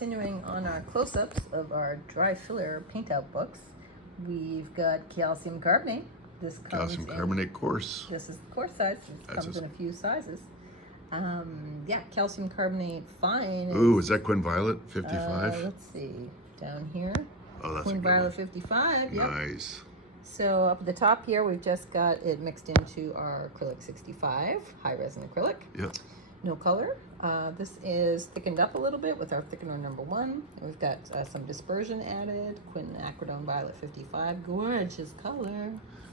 Continuing on our close-ups of our dry filler paint-out books, we've got calcium carbonate. This comes Calcium carbonate course. This is the course size. It comes in a few sizes. Yeah, calcium carbonate fine. Ooh, is that Quinn Violet 55? Let's see, down here. Oh, that's Quinn a good Violet one. 55. Yep. Nice. So up at the top here, we've just got it mixed into our acrylic 65, high resin acrylic. Yep. No color. This is thickened up a little bit with our thickener number 1. We've got some dispersion added. Quinn Acridone Violet 55, gorgeous color.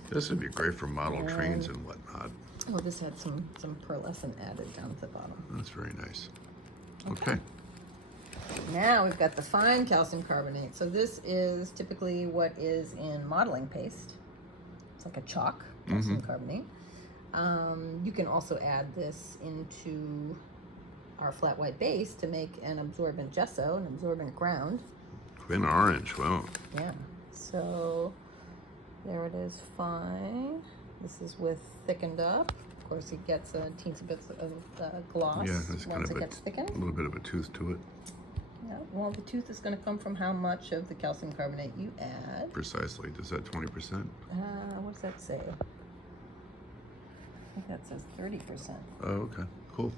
This would be great for model trains and whatnot. Oh, this had some pearlescent added down at the bottom. That's very nice. Okay. Now we've got the fine calcium carbonate. So this is typically what is in modeling paste. It's like a chalk calcium carbonate. You can also add this into our flat white base to make an absorbent gesso, an absorbent ground. Quinn Orange, wow. Yeah, so there it is, fine. This is with thickened up. Of course, it gets teensy bits of gloss Yeah, there's kind once of it gets thickened. a little bit of a tooth to it. Yeah, well, the tooth is going to come from how much of the calcium carbonate you add. Precisely. Does that 20%? What does that say? I think that says 30%. Oh, okay. Cool.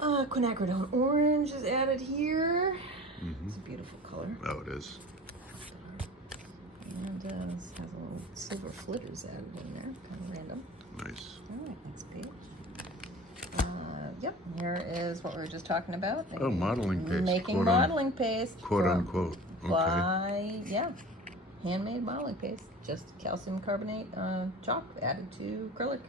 Quinacridone orange is added here. It's a beautiful color. Oh, it is. And this has a little silver flitters added in there, kind of random. Nice. All right, next page. Yep, here is what we were just talking about. Oh, modeling paste. Making modeling paste. Quote unquote. Okay. By, yeah, handmade modeling paste. Just calcium carbonate chalk added to acrylic.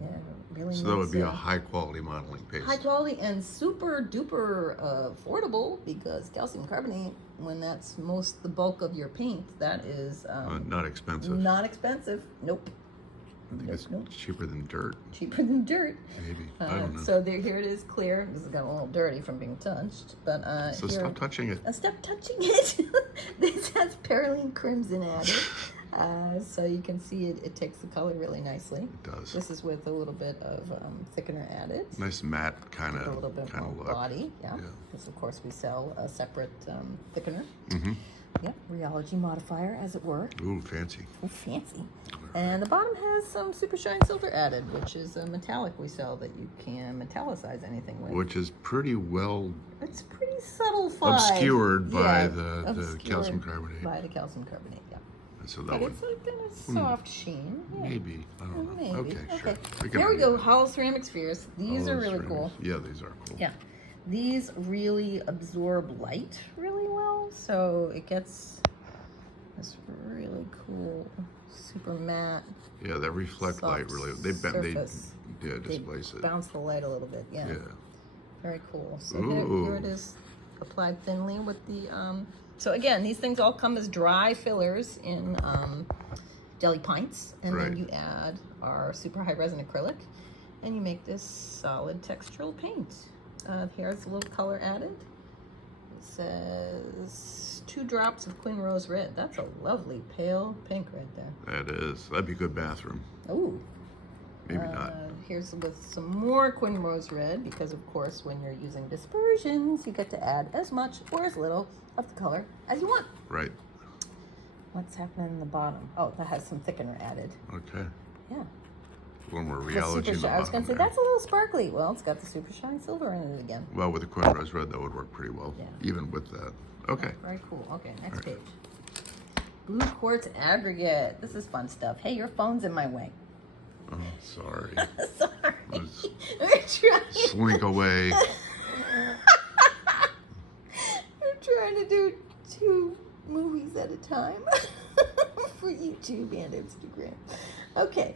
Yeah, really. So that would be a high quality modeling paste. High quality and super duper affordable, because calcium carbonate, when that's the bulk of your paint, that is not expensive. not expensive. Nope. I think it's cheaper than dirt. Cheaper than dirt. Maybe. I don't know. So here it is, clear. This has got a little dirty from being touched, but So here, stop touching it. stop touching it. This has perylene crimson added, so you can see it takes the color really nicely. It does. This is with a little bit of thickener added. Nice matte kind A little bit more of look. body, yeah. Yeah. Because of course we sell a separate thickener. Mm-hmm. Yep, rheology modifier, as it were. Ooh, fancy. Oh, fancy. And the bottom has some super shine silver added, which is a metallic we sell that you can metallicize anything with. Which is pretty well It's pretty subtle obscured by yeah, the obscured calcium carbonate. By the calcium carbonate, yeah. So that But would it's like a soft sheen. Yeah. maybe. I don't know. Maybe. Okay, sure. There we go, hollow ceramic spheres. These are really cool. Yeah, these are cool. Yeah. These really absorb light really well, so it gets this really cool, super matte. Yeah, that reflect light really. They surface. displace it. Bounce the light a little bit. Yeah. Yeah. Very cool. So here it is, applied thinly with the. So again, these things all come as dry fillers in deli pints, and then you add our super high resin acrylic, and you make this solid textural paint. Here's a little color added. It says 2 drops of Quinn Rose Red. That's a lovely pale pink right there. That is. That'd be a good bathroom. Ooh. Maybe not. Here's with some more Quinn Rose Red, because of course when you're using dispersions, you get to add as much or as little of the color as you want. Right. What's happening in the bottom? Oh, that has some thickener added. Okay. Yeah. A little more The reality super in the I was going to say, bottom that's a little sparkly. Well, it's got the super shine silver in it again. there. Well, with the Quinn Rose Red, that would work pretty well. Yeah. Even with that. Okay. Very cool. Okay, next page. Blue quartz aggregate. This is fun stuff. Hey, your phone's in my way. Oh, sorry. Sorry. Let's We're trying. slink away. We're trying to do 2 movies at a time for YouTube and Instagram. Okay,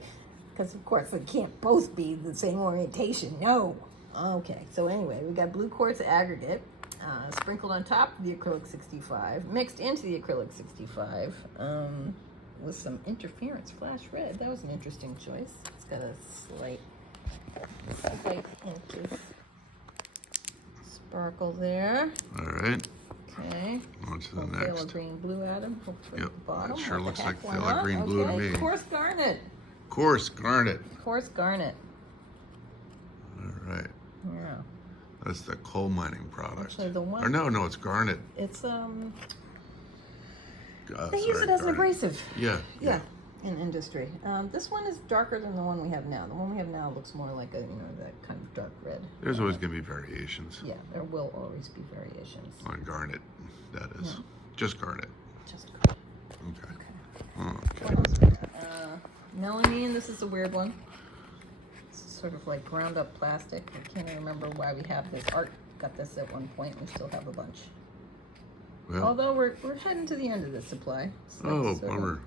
because of course they can't both be the same orientation. No. Okay, so anyway, we got blue quartz aggregate sprinkled on top of the acrylic 65, mixed into the acrylic 65 with some interference flash red. That was an interesting choice. It's got a slight inches sparkle there. All right. Okay. On to the Phthalo next. green blue atom. Hopefully Yep. at the bottom. That sure What the looks like heck, why phthalo not? green blue to me. Coarse garnet. Coarse garnet. Coarse garnet. All right. Yeah. That's the coal mining product. Actually, the one- Or no, it's garnet. It's they Sorry, use it as an garnet. abrasive. Yeah. Yeah, in industry. This one is darker than the one we have now. The one we have now looks more like a, that kind of dark red. There's always going to be variations Yeah, there will always be variations. on garnet. That is Yeah. just garnet. Just Okay. What Okay. else we got? Melamine, this is a weird one. It's sort of like ground up plastic. I can't even remember why we have this. Art got this at one point. We still have a bunch. Well, Although we're heading to the end of the supply. So oh, sort of- bummer.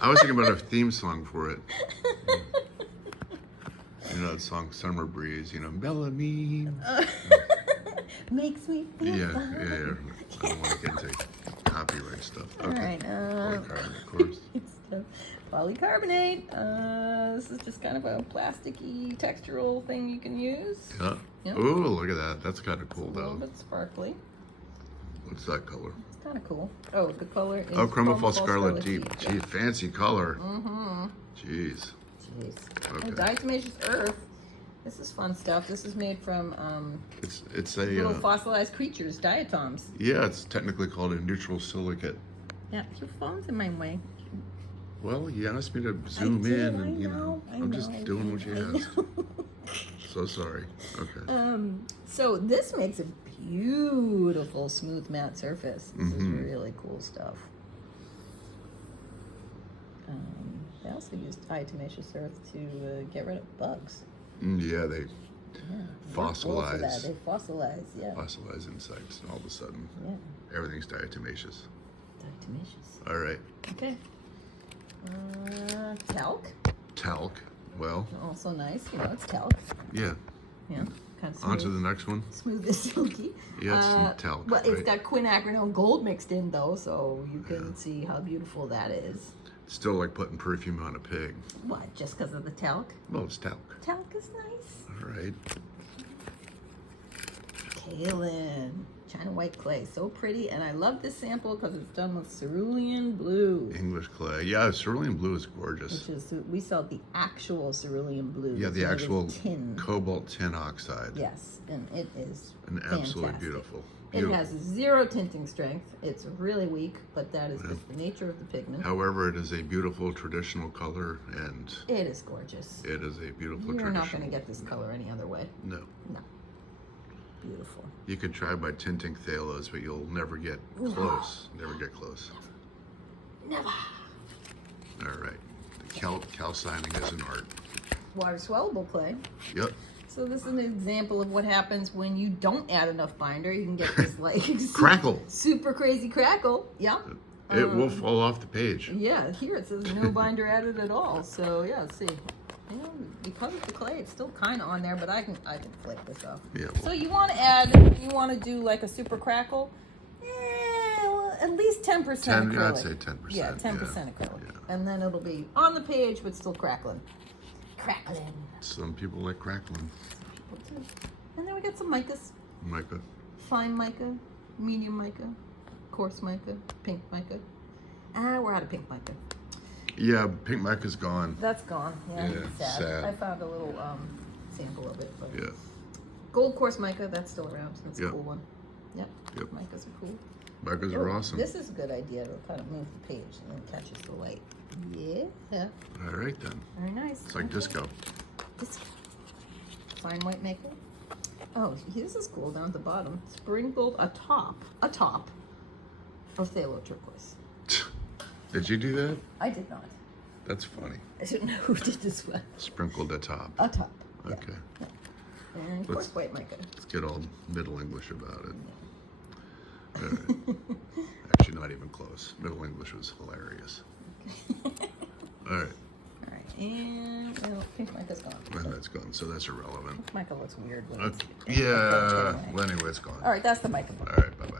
I was thinking about a theme song for it. You know that song, Summer Breeze, melamine. Makes me feel Yeah. fine. I don't want to get into copyright stuff. All Okay. right. Polycarbonate, of course. Polycarbonate. This is just kind of a plasticky textural thing you can use. Yeah. Yep. Ooh, look at that. That's kind of cool, A little though. bit sparkly. What's that color? It's kind of cool. Oh, the color is Oh, Chromafall Scarlet Deep. Deep. Gee, fancy color. Mm-hmm. Jeez. Jeez. Okay. Oh, diatomaceous earth. This is fun stuff. This is made from It's a little fossilized creatures, diatoms. yeah. It's technically called a neutral silicate. Yeah, your phone's in my way. Well, you asked me to zoom did, in, I and know, I I'm just know, doing what you I asked. know. So sorry. Okay. So this makes a beautiful smooth matte surface. This Mhm. is really cool stuff. They also use diatomaceous earth to get rid of bugs. Yeah, they Yeah, Fossilize. They fossilize, yeah. fossilize insects, and all of a sudden, Yeah, everything's diatomaceous. diatomaceous. All right. Okay. Talc, Talc. Well, also nice. It's talc. yeah. Yeah, kind of On to smooth. the next one. Smooth and silky. Yeah, it's some talc, Well, it's right? got quinacridone gold mixed in though, so you can Yeah. see how beautiful that is. It's still like putting perfume on a pig. What? Just because of the talc? Well, it's talc. Talc is nice. All right. Kaolin, China white clay, so pretty, and I love this sample because it's done with cerulean blue, English clay. Yeah, cerulean blue is gorgeous. which is we sell the actual cerulean blue. Yeah, It's the made of actual tin. cobalt tin oxide. Yes, and it is And absolutely fantastic. beautiful. It Beautiful. has zero tinting strength. It's really weak, but that is just the nature of the pigment. However, it is a beautiful traditional color, and It is gorgeous. it is a beautiful You're traditional. not going to get this color any other way. No. No. Beautiful. You could try by tinting phthalos, but you'll never get close. Never get close. Never. All right. The calcining is an art. Water soluble clay. Yep. So this is an example of what happens when you don't add enough binder. You can get this like Crackle. super crazy crackle. Yeah. It will fall off the page. Yeah. Here it says no binder added at all. So yeah, let's see. Because it's the clay, it's still kind of on there, but I can flip this off. Yeah. So you want to add, you want to do like a super crackle? Well, at least 10% acrylic. I'd say 10%. Yeah, 10% acrylic. Yeah. And then it'll be on the page, but still crackling. Crackling. Some people like crackling. And then we got some micas. Mica. Fine mica, medium mica, coarse mica, pink mica. We're out of pink mica. Yeah, pink mica's gone. That's gone. Yeah, Yeah, sad. sad. I found a little sample of it. But Yeah. gold coarse mica, that's still around. That's a Yep. cool one. Yep. Yep. Micas are cool. Micas are awesome. This is a good idea. It'll kind of move the page and then catches the light. Yeah. All right then. Very nice. It's like disco. Disco. Fine white maker. Oh, this is cool down at the bottom. Sprinkled atop of phthalo turquoise. Did you do that? I did not. That's funny. I didn't know who did this one. Sprinkled atop. Atop. Yeah. Okay. And coarse white mica. Let's get all Middle English about it. All right. Actually, not even close. Middle English was hilarious. All right. All right, and well, pink mica's gone. And that's gone, so that's irrelevant. Pink mica looks weird when Okay. it's Yeah. anyway. Well, anyway, it's gone. All right, that's the mica book. All right, bye.